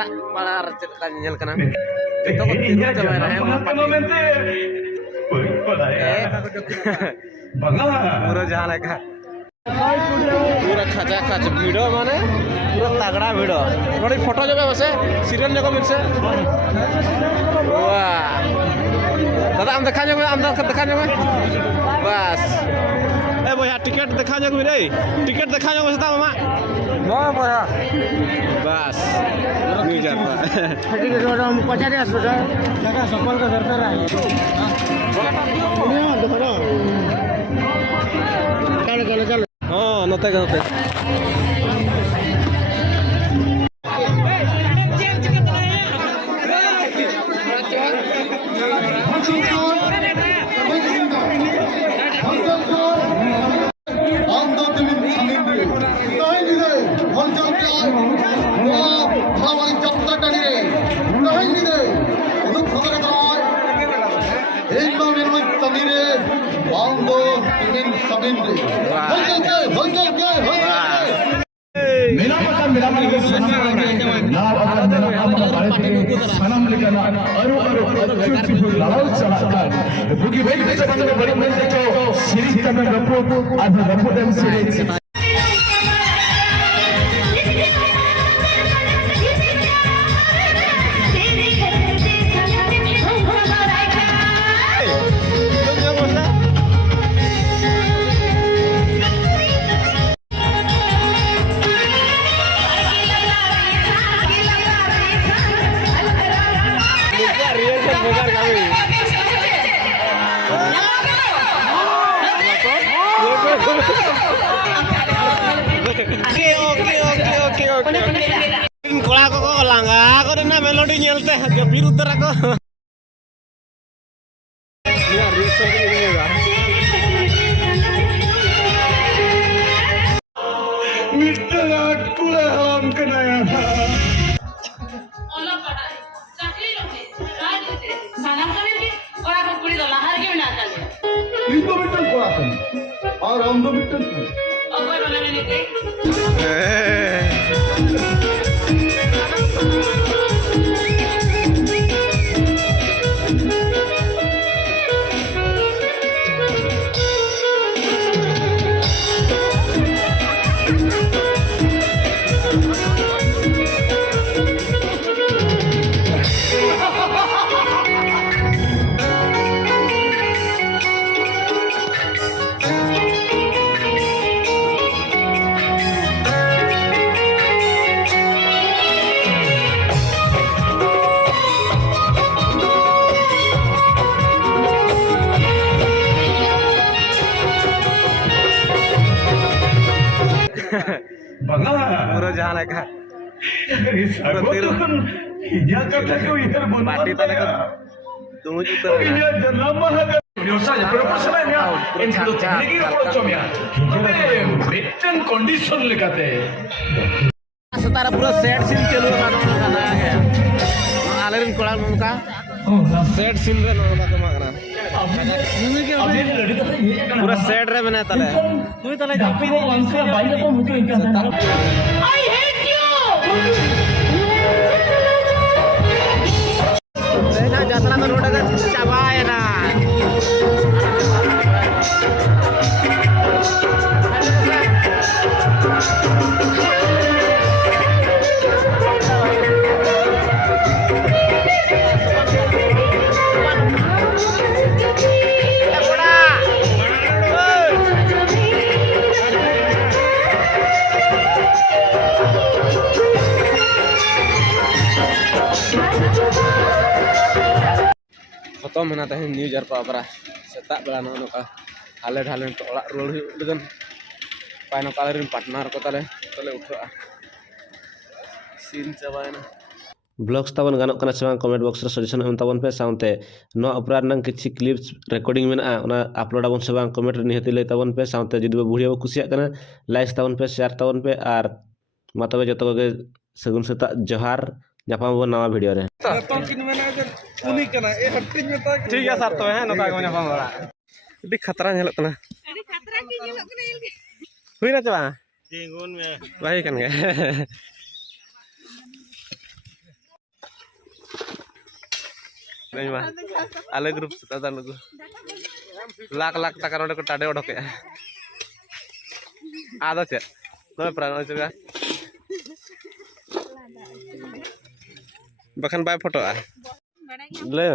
seta malah recet kan nyel kana. Itu kok tiru coba ya पूरा जहाँ लगा पूरा खचा खच भिड़ो माने पूरा तगड़ा भिड़ो थोड़ी फोटो जगह वैसे सीरियल जगह मिल से वाह दादा हम देखा जाओगे हम देखा जाओगे बस ए भैया टिकट देखा जाओगे रे टिकट देखा जाओगे सता मामा वाह भैया बस नहीं जाता ठीक है हम पचारे आसो जगह सफल का दरकार है चल हाँ नते कोड़ा को लांगा करे ना मेलोडी ñelte जो फिर उधर को यार रिएक्शन के लिए होगा मिस्टर अटकुला हम कनाया ओला पड़ा चाकरी लोगे राज होते साना करे कि कोड़ा को कुड़ी दोला हर के बिना चले ये तो मिस्टर कोड़ा और हम तो मिस्टर और कोई बोला मैंने के पूरा जहाँ लगा पूरा तिरु पार्टी तले का दोनों जुतर setara पूरा सेट सीन चलो मानो है आलेरिन कोड़ा उनका सेट सीन रे नोका तो मागना पूरा सेट रे बना तले तू तले जपी दे वंश बाइक को मुझे इनका आई हेट यू ना जात्रा तो रोड का चबाए ना खत्म होना तहन न्यू ईयर पाबरा सेता बेला नोका हाले ढाले तो ओला रोड लगन पाय नो कालेरिन पार्टनर को तले उठा सीन चबायना ब्लॉग्स तबन गानों कना से कमेंट बॉक्स रे सजेशन एम तबन पे साउंडते नो अपराध नंग किछि क्लिप्स रिकॉर्डिंग मेना ओना अपलोड आबन से कमेंट रे निहति ले तबन पे साउंडते जदि वीडियो कुसिया कना लाइक तबन पे शेयर तबन पे आर मतबे जतो के सगुन सेता जोहार जापाम वो नवा वीडियो रे तो किन मेना उनी कना ए हटिज में तो ठीक है सर तो है नका को जापाम वाला अभी खतरा हेलत कना अभी खतरा की हेलत कना हुई ना चबा तीगुन में भाई कन गे आले ग्रुप लाख लाख टाका नोडे को टाडे ओडके आदो चे नोय प्राण चगा बखन बाय फोटो ले